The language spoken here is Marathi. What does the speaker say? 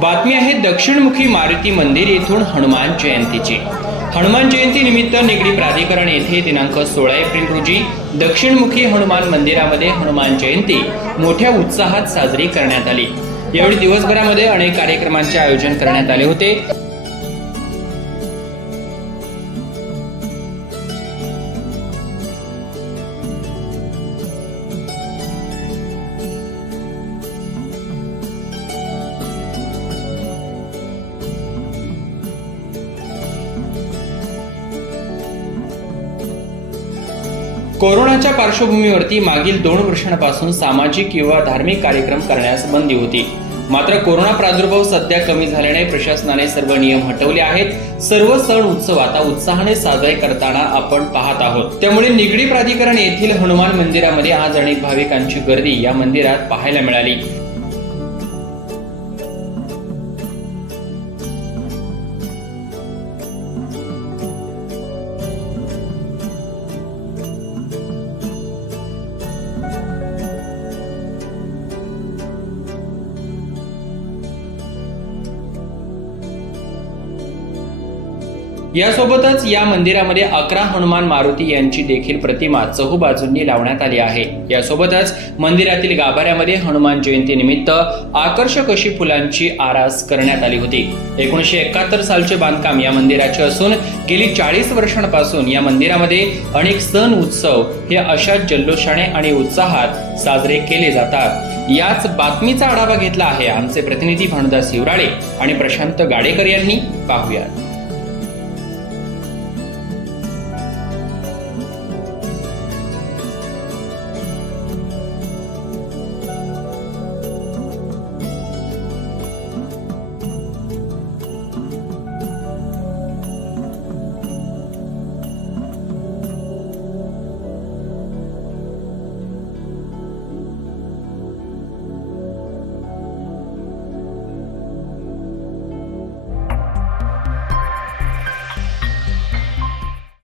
बातमी आहे दक्षिणमुखी मारुती मंदिर येथून हनुमान जयंतीची। हनुमान जयंती निमित्त निगडी प्राधिकरण येथे दिनांक 16 एप्रिल रोजी दक्षिणमुखी हनुमान मंदिरामध्ये हनुमान जयंती मोठ्या उत्साहात साजरी करण्यात आली। यावेळी दिवसभरामध्ये अनेक कार्यक्रमांचे आयोजन करण्यात आले होते। कोरोनाच्या पार्श्वभूमीवरती मागील 2 वर्षांपासून सामाजिक किंवा धार्मिक कार्यक्रम करण्यास बंदी होती। मात्र कोरोना प्रादुर्भाव सध्या कमी झाल्याने प्रशासनाने सर्व नियम हटवले आहेत। सर्व सण उत्सव आता उत्साहाने साजरे करताना आपण पाहत आहोत। त्यामुळे निगडी प्राधिकरण येथील हनुमान मंदिरामध्ये आज अनेक भाविकांची गर्दी या मंदिरात पाहायला मिळाली। यासोबतच या मंदिरामध्ये 11 हनुमान मारुती यांची देखील प्रतिमा चहूबाजूंनी लावण्यात आली आहे। यासोबतच मंदिरातील गाभाऱ्यामध्ये हनुमान जयंती निमित्त आकर्षक अशी फुलांची आरास करण्यात आली होती। 1971 सालचे बांधकाम या मंदिराचे असून गेली 40 वर्षांपासून या मंदिरामध्ये अनेक सण उत्सव हे अशाच जल्लोषाने आणि उत्साहात साजरे केले जातात। याच बातमीचा आढावा घेतला आहे आमचे प्रतिनिधी भानुदास हिवराळे आणि प्रशांत गाडेकर यांनी। पाहूया।